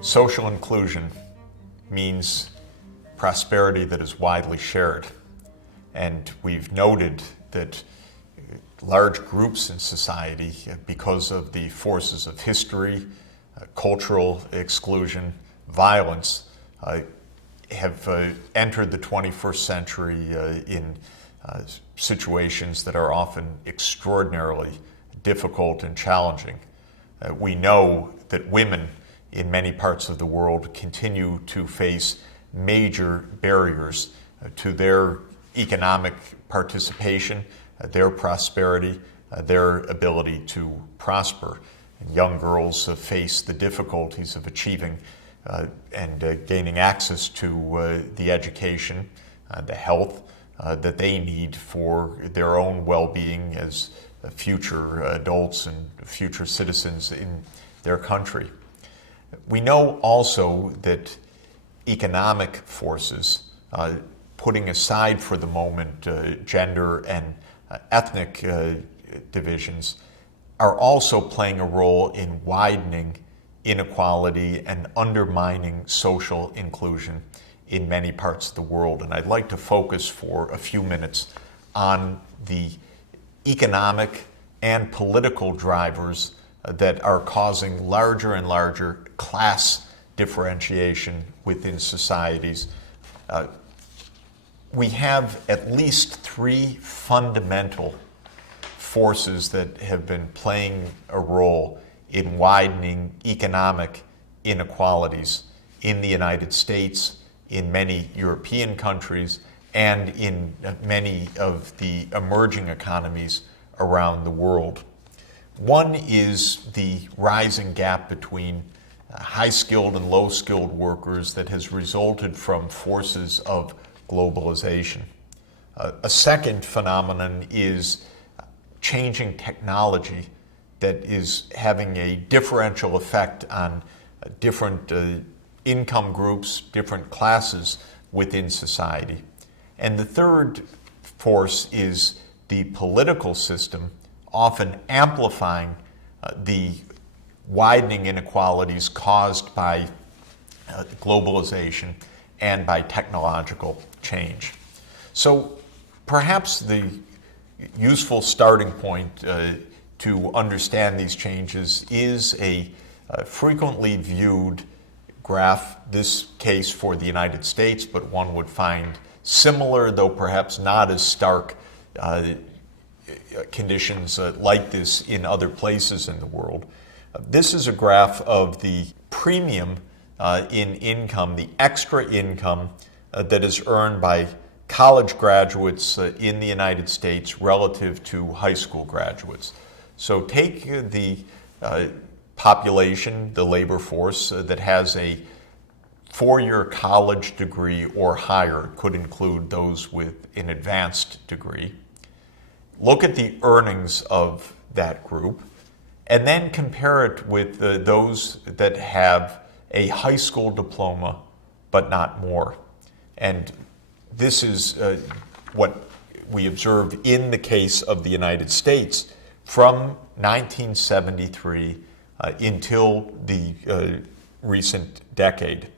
Social inclusion means prosperity that is widely shared. And we've noted that large groups in society, because of the forces of history, cultural exclusion, violence, have entered the 21st century in situations that are often extraordinarily difficult and challenging. We know that women in many parts of the world continue to face major barriers to their economic participation, their prosperity, their ability to prosper. And young girls face the difficulties of achieving and gaining access to the education, the health that they need for their own well-being as future adults and future citizens in their country. We know also that economic forces, putting aside for the moment gender and ethnic divisions, are also playing a role in widening inequality and undermining social inclusion in many parts of the world. And I'd like to focus for a few minutes on the economic and political drivers that are causing larger and larger class differentiation within societies. We have at least three fundamental forces that have been playing a role in widening economic inequalities in the United States, in many European countries, and in many of the emerging economies around the world. One is the rising gap between high-skilled and low-skilled workers that has resulted from forces of globalization. A second phenomenon is changing technology that is having a differential effect on different income groups, different classes within society. And the third force is the political system, often amplifying the widening inequalities caused by globalization and by technological change. So perhaps the useful starting point to understand these changes is a frequently viewed graph, this case for the United States, but one would find similar, though perhaps not as stark, conditions like this in other places in the world. This is a graph of the premium in income, the extra income that is earned by college graduates in the United States relative to high school graduates. So take the population, the labor force that has a four-year college degree or higher, it could include those with an advanced degree. Look at the earnings of that group, and then compare it with those that have a high school diploma, but not more. And this is what we observe in the case of the United States from 1973 until the recent decade.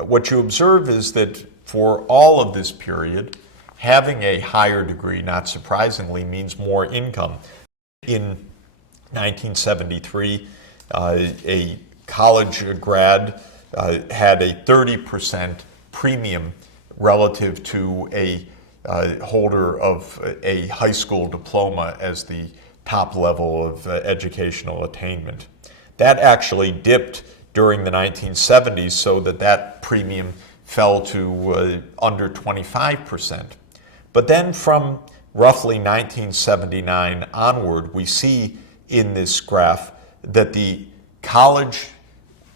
What you observe is that for all of this period, having a higher degree, not surprisingly, means more income. In 1973, a college grad had a 30% premium relative to a holder of a high school diploma as the top level of educational attainment. That actually dipped during the 1970s so that premium fell to under 25%. But then from roughly 1979 onward, we see in this graph that the college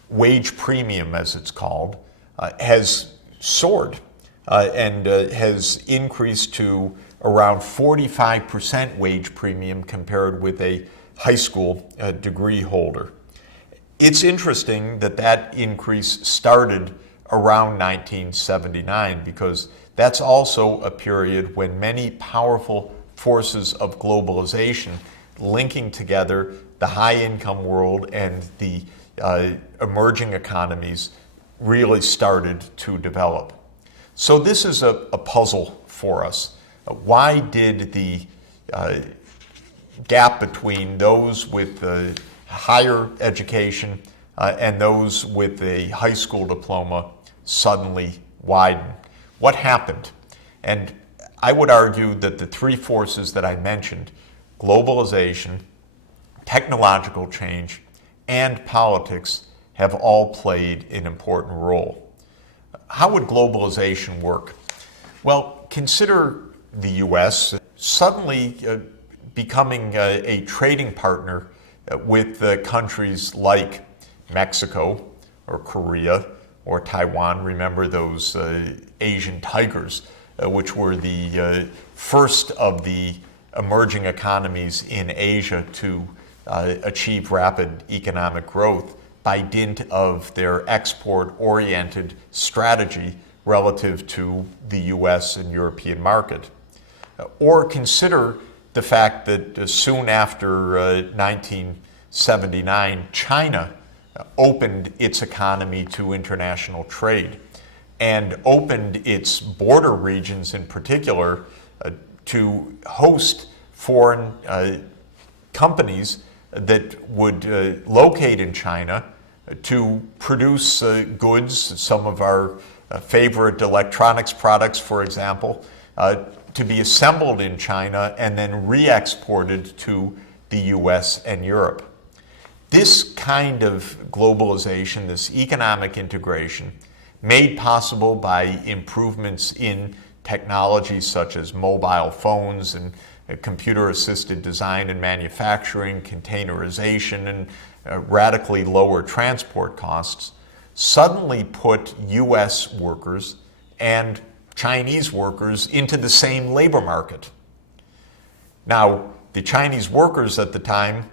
wage premium, as it's called, has soared and has increased to around 45% wage premium compared with a high school degree holder. It's interesting that that increase started around 1979 because that's also a period when many powerful forces of globalization linking together the high-income world and the emerging economies really started to develop. So this is a puzzle for us. Why did the gap between those with higher education and those with a high school diploma suddenly widen? What happened? And I would argue that the three forces that I mentioned, globalization, technological change, and politics, have all played an important role. How would globalization work? Well, consider the U.S. suddenly becoming a trading partner with countries like Mexico or Korea or Taiwan. Remember those Asian tigers, which were the first of the emerging economies in Asia to achieve rapid economic growth by dint of their export-oriented strategy relative to the U.S. and European market. Or consider the fact that soon after 1979, China opened its economy to international trade and opened its border regions in particular to host foreign companies that would locate in China to produce goods, some of our favorite electronics products, for example, to be assembled in China and then re-exported to the US and Europe. This kind of globalization, this economic integration, made possible by improvements in technologies such as mobile phones and computer-assisted design and manufacturing, containerization, and radically lower transport costs, suddenly put US workers and Chinese workers into the same labor market. Now, the Chinese workers at the time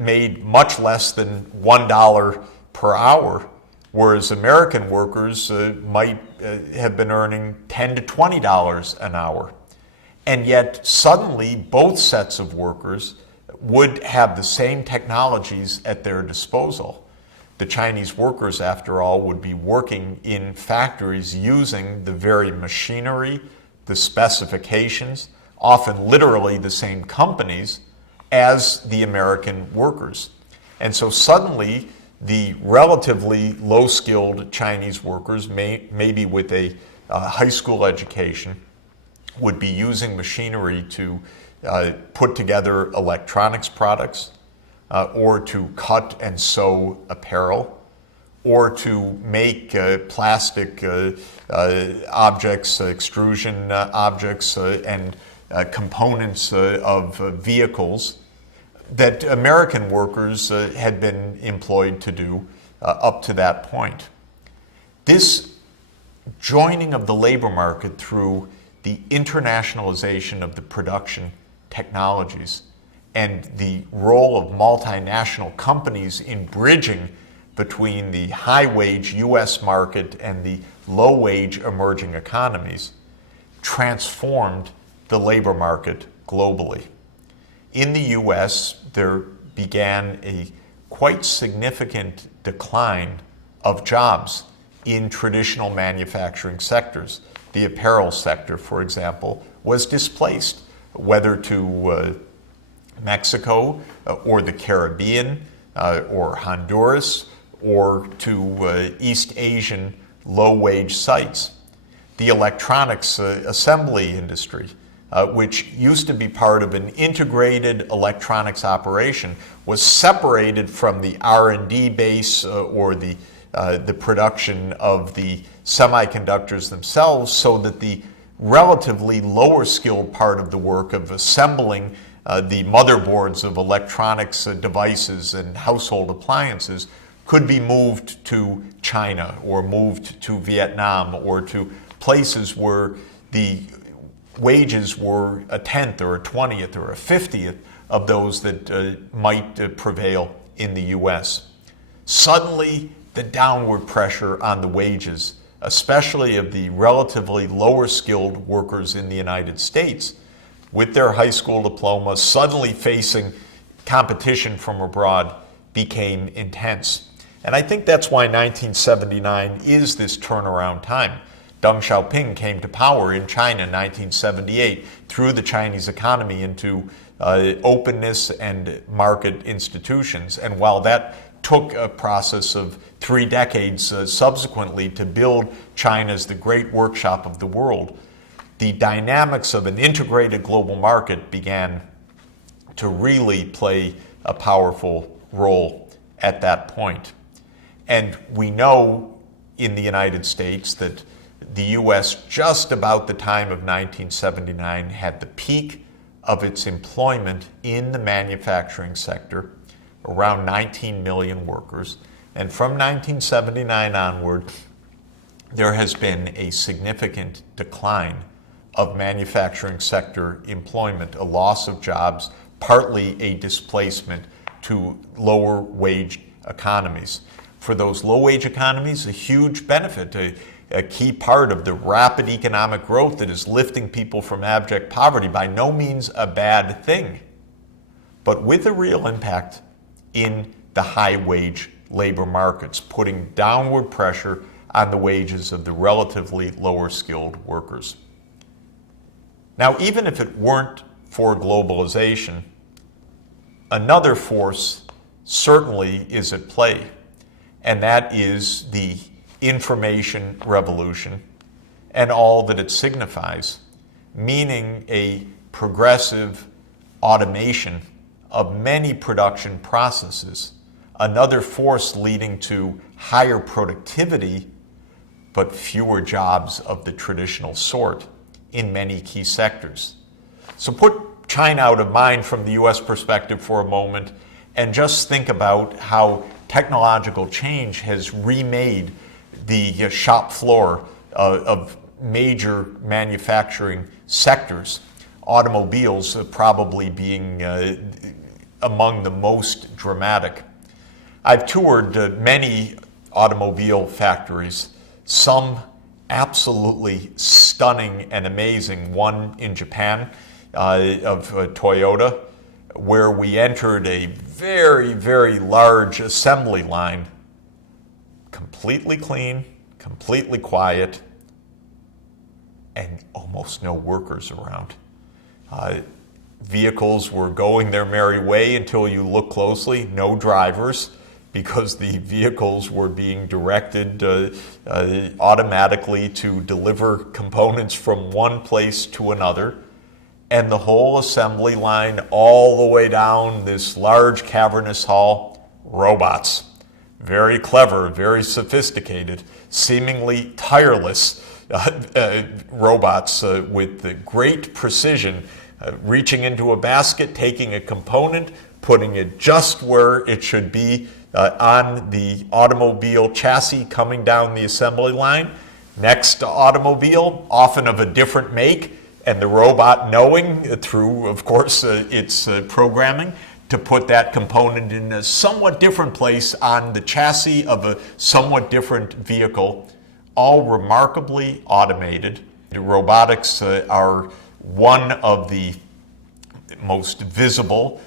made much less than $1 per hour, whereas American workers might have been earning $10 to $20 an hour. And yet, suddenly, both sets of workers would have the same technologies at their disposal. The Chinese workers, after all, would be working in factories using the very machinery, the specifications, often literally the same companies as the American workers. And so suddenly, the relatively low-skilled Chinese workers, maybe with a high school education, would be using machinery to put together electronics products, or to cut and sew apparel, or to make plastic objects, extrusion objects, and components of vehicles that American workers had been employed to do up to that point. This joining of the labor market through the internationalization of the production technologies and the role of multinational companies in bridging between the high-wage U.S. market and the low-wage emerging economies transformed the labor market globally. In the U.S., there began a quite significant decline of jobs in traditional manufacturing sectors. The apparel sector, for example, was displaced, whether to Mexico or the Caribbean or Honduras or to East Asian low-wage sites. The electronics assembly industry, which used to be part of an integrated electronics operation, was separated from the R&D base or the production of the semiconductors themselves, so that the relatively lower skilled part of the work of assembling the motherboards of electronics devices and household appliances could be moved to China or moved to Vietnam or to places where the wages were a tenth or a 20th or a 50th of those that might prevail in the U.S. Suddenly, the downward pressure on the wages, especially of the relatively lower skilled workers in the United States, with their high school diploma, suddenly facing competition from abroad, became intense. And I think that's why 1979 is this turnaround time. Deng Xiaoping came to power in China in 1978, threw the Chinese economy into openness and market institutions. And while that took a process of 3 decades subsequently to build China as the great workshop of the world, the dynamics of an integrated global market began to really play a powerful role at that point. And we know in the United States that the U.S., just about the time of 1979, had the peak of its employment in the manufacturing sector, around 19 million workers. And from 1979 onward, there has been a significant decline of manufacturing sector employment, a loss of jobs, partly a displacement to lower wage economies. For those low wage economies, a huge benefit, a key part of the rapid economic growth that is lifting people from abject poverty, by no means a bad thing, but with a real impact in the high wage labor markets, putting downward pressure on the wages of the relatively lower skilled workers. Now, even if it weren't for globalization, another force certainly is at play, and that is the information revolution and all that it signifies, meaning a progressive automation of many production processes, another force leading to higher productivity but fewer jobs of the traditional sort in many key sectors. So put China out of mind from the US perspective for a moment and just think about how technological change has remade the shop floor of major manufacturing sectors, automobiles probably being among the most dramatic. I've toured many automobile factories, some absolutely stunning and amazing. One in Japan of Toyota, where we entered a very, very large assembly line, completely clean, completely quiet, and almost no workers around. Vehicles were going their merry way until you look closely, no drivers, because the vehicles were being directed automatically to deliver components from one place to another. And the whole assembly line, all the way down this large cavernous hall, robots. Very clever, very sophisticated, seemingly tireless robots with great precision, reaching into a basket, taking a component, putting it just where it should be on the automobile chassis coming down the assembly line. Next automobile, often of a different make, and the robot knowing through, of course, its programming, to put that component in a somewhat different place on the chassis of a somewhat different vehicle, all remarkably automated. The robotics are one of the most visible,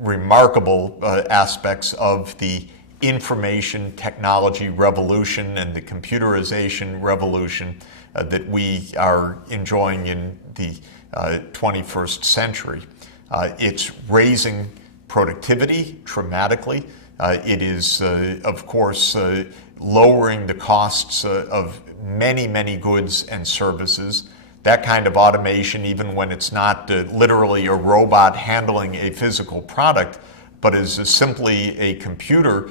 remarkable aspects of the information technology revolution and the computerization revolution that we are enjoying in the 21st century. It's raising productivity dramatically. It is, of course, lowering the costs of many, many goods and services. That kind of automation, even when it's not literally a robot handling a physical product, but is simply a computer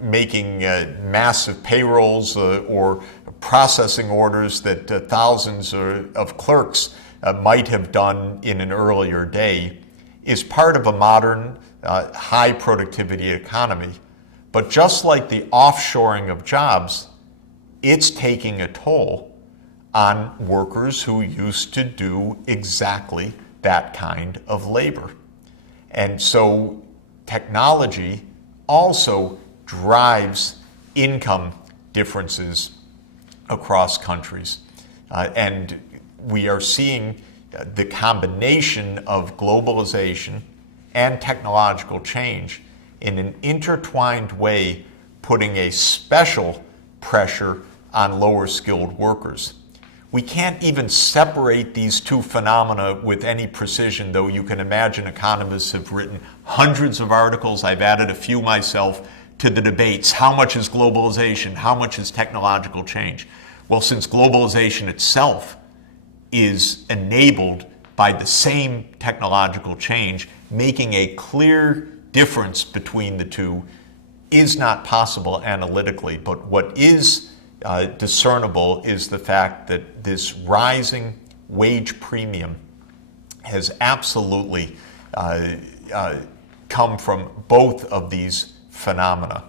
making massive payrolls or processing orders that thousands of clerks might have done in an earlier day, is part of a modern high productivity economy. But just like the offshoring of jobs, it's taking a toll on workers who used to do exactly that kind of labor. And so technology also drives income differences across countries. And we are seeing the combination of globalization and technological change in an intertwined way, putting a special pressure on lower skilled workers. We can't even separate these two phenomena with any precision, though you can imagine economists have written hundreds of articles. I've added a few myself to the debates. How much is globalization? How much is technological change? Well, since globalization itself is enabled by the same technological change, making a clear difference between the two is not possible analytically. But what is discernible is the fact that this rising wage premium has absolutely come from both of these phenomena.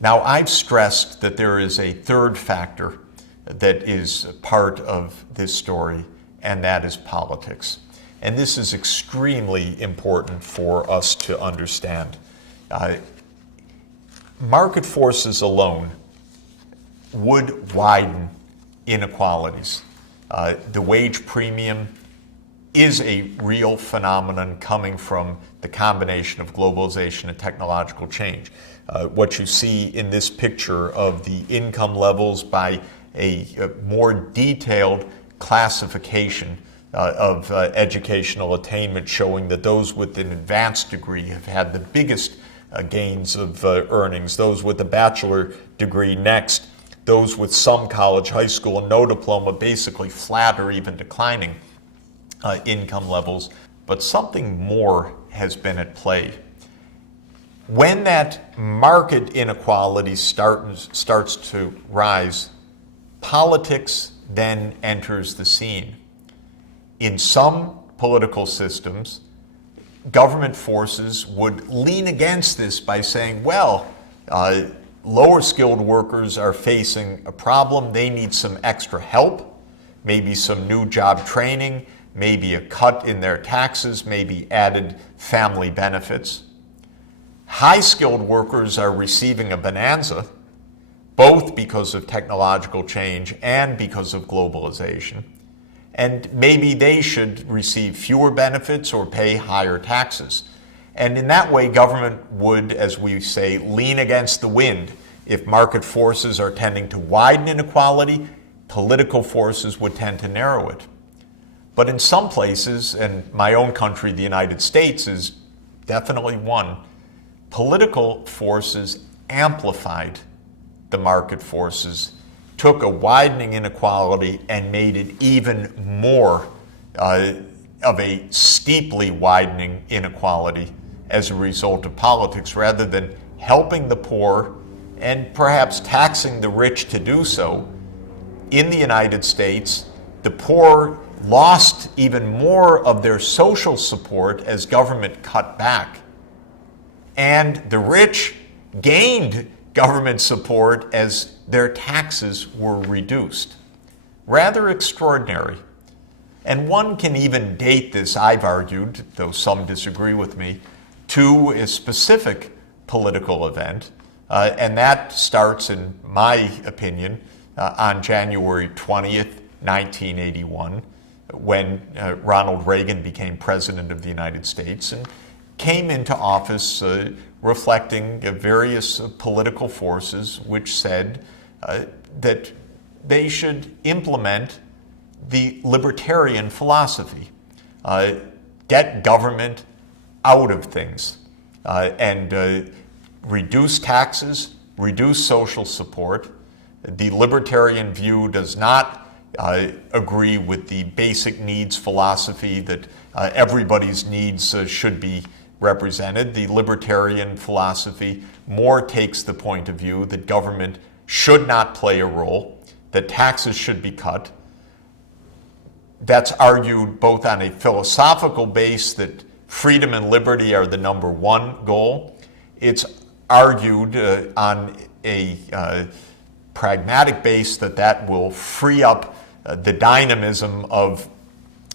Now, I've stressed that there is a third factor that is part of this story, and that is politics. And this is extremely important for us to understand. Market forces alone would widen inequalities. The wage premium is a real phenomenon coming from the combination of globalization and technological change. What you see in this picture of the income levels by a more detailed classification of educational attainment, showing that those with an advanced degree have had the biggest gains of earnings, those with a bachelor degree next, those with some college, high school, and no diploma basically flat or even declining income levels. But something more has been at play. When that market inequality starts to rise, politics then enters the scene. In some political systems, government forces would lean against this by saying, well, lower skilled workers are facing a problem. They need some extra help, maybe some new job training, maybe a cut in their taxes, maybe added family benefits. High skilled workers are receiving a bonanza, both because of technological change and because of globalization. And maybe they should receive fewer benefits or pay higher taxes. And in that way, government would, as we say, lean against the wind. If market forces are tending to widen inequality, political forces would tend to narrow it. But in some places, and my own country, the United States, is definitely one, political forces amplified the market forces, took a widening inequality and made it even more of a steeply widening inequality as a result of politics, rather than helping the poor and perhaps taxing the rich to do so. In the United States, the poor lost even more of their social support as government cut back, and the rich gained government support as their taxes were reduced. Rather extraordinary. And one can even date this, I've argued, though some disagree with me, to a specific political event, and that starts, in my opinion, on January 20th, 1981, when Ronald Reagan became President of the United States and came into office reflecting various political forces which said that they should implement the libertarian philosophy, get government out of things, and reduce taxes, reduce social support. The libertarian view does not agree with the basic needs philosophy that everybody's needs should be represented. The libertarian philosophy more takes the point of view that government should not play a role, that taxes should be cut. That's argued both on a philosophical base that freedom and liberty are the number one goal. It's argued on a pragmatic base that will free up the dynamism of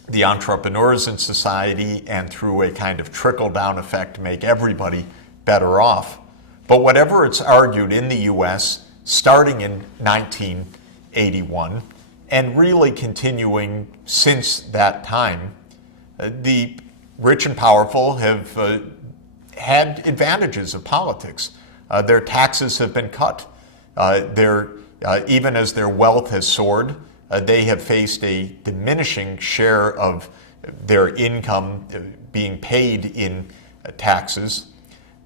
the entrepreneurs in society, and through a kind of trickle-down effect make everybody better off. But whatever it's argued in the U.S., starting in 1981, and really continuing since that time. The rich and powerful have had advantages of politics. Their taxes have been cut. Even as their wealth has soared, they have faced a diminishing share of their income being paid in taxes.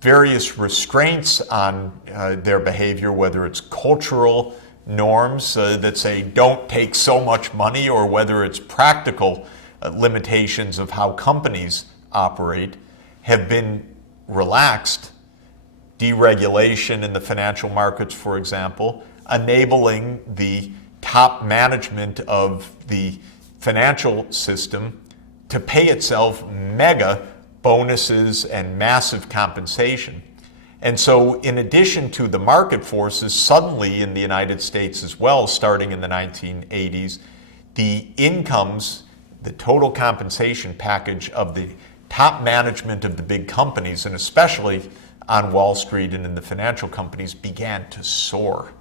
Various restraints on their behavior, whether it's cultural norms that say don't take so much money, or whether it's practical limitations of how companies operate, have been relaxed. Deregulation in the financial markets, for example, enabling the top management of the financial system to pay itself mega bonuses and massive compensation. And so in addition to the market forces, suddenly in the United States as well, starting in the 1980s, the incomes, the total compensation package of the top management of the big companies, and especially on Wall Street and in the financial companies, began to soar.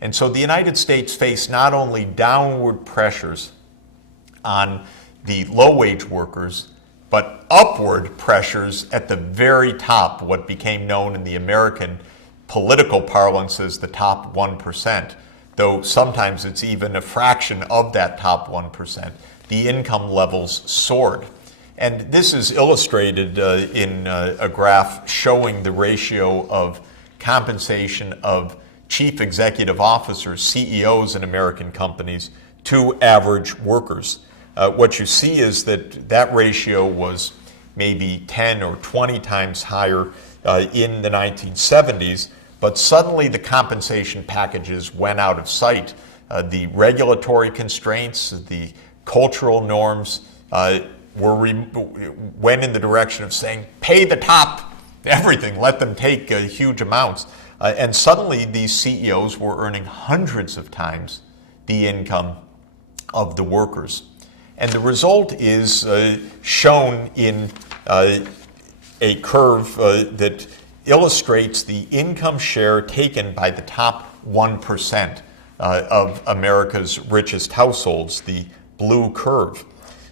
And so the United States faced not only downward pressures on the low-wage workers, but upward pressures at the very top, what became known in the American political parlance as the top 1%, though sometimes it's even a fraction of that top 1%. The income levels soared. And this is illustrated in a graph showing the ratio of compensation of chief executive officers, CEOs in American companies, to average workers. What you see is that that ratio was maybe 10 or 20 times higher in the 1970s, but suddenly the compensation packages went out of sight. The regulatory constraints, the cultural norms went in the direction of saying, pay the top everything, let them take huge amounts. And suddenly these CEOs were earning hundreds of times the income of the workers. And the result is shown in a curve that illustrates the income share taken by the top 1% of America's richest households, the blue curve.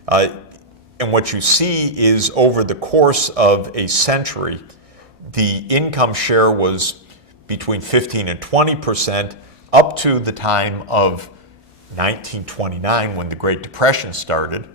And what you see is over the course of a century, the income share was between 15 and 20% up to the time of 1929, when the Great Depression started.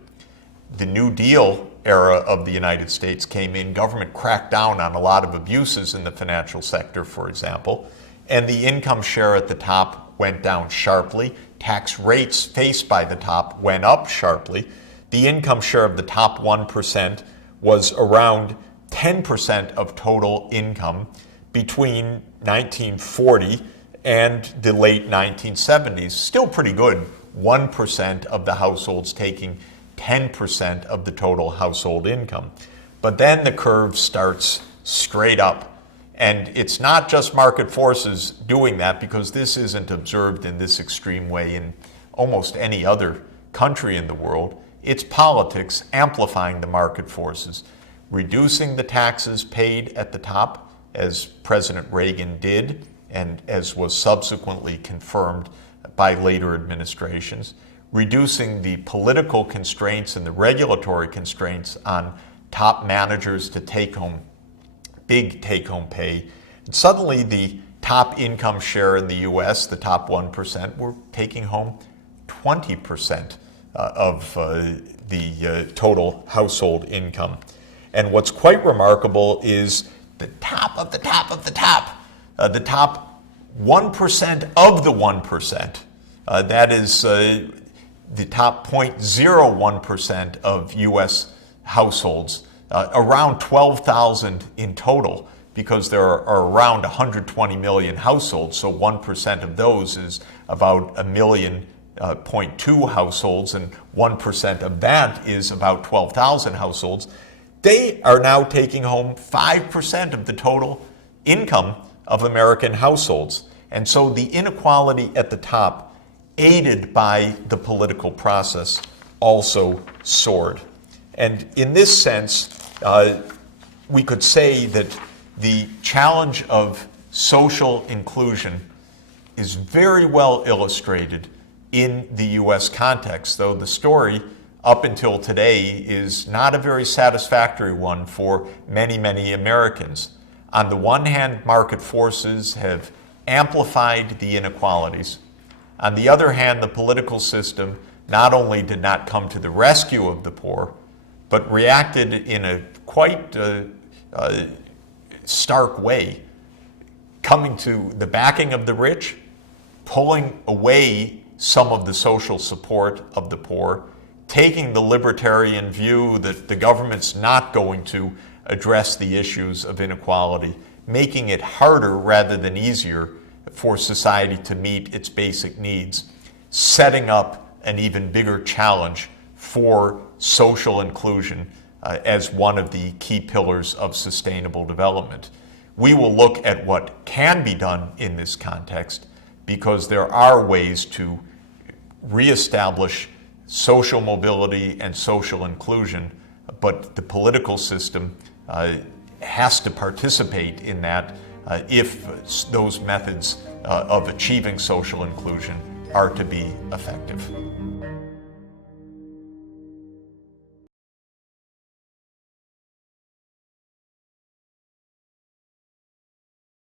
The New Deal era of the United States came in. Government cracked down on a lot of abuses in the financial sector, for example, and the income share at the top went down sharply. Tax rates faced by the top went up sharply. The income share of the top 1% was around 10% of total income between 1940 and the late 1970s. Still pretty good, 1% of the households taking 10% of the total household income. But then the curve starts straight up. And it's not just market forces doing that, because this isn't observed in this extreme way in almost any other country in the world. It's politics amplifying the market forces, reducing the taxes paid at the top, as President Reagan did, and as was subsequently confirmed by later administrations, reducing the political constraints and the regulatory constraints on top managers to take home big take-home pay. And suddenly the top income share in the U.S., the top 1%, were taking home 20% of the total household income. And what's quite remarkable is the top of the top of the top, the top 1% of the 1%. That is the top 0.01% of U.S. households, around 12,000 in total, because there are around 120 million households, so 1% of those is about 1.2 million households, and 1% of that is about 12,000 households. They are now taking home 5% of the total income of American households. And so the inequality at the top, aided by the political process, also soared. And in this sense, we could say that the challenge of social inclusion is very well illustrated in the U.S. context, though the story up until today is not a very satisfactory one for many, many Americans. On the one hand, market forces have amplified the inequalities. On the other hand, the political system not only did not come to the rescue of the poor, but reacted in a quite stark way, coming to the backing of the rich, pulling away some of the social support of the poor, taking the libertarian view that the government's not going to address the issues of inequality, making it harder rather than easier for society to meet its basic needs, setting up an even bigger challenge for social inclusion as one of the key pillars of sustainable development. We will look at what can be done in this context, because there are ways to reestablish social mobility and social inclusion, but the political system has to participate in that if those methods of achieving social inclusion are to be effective.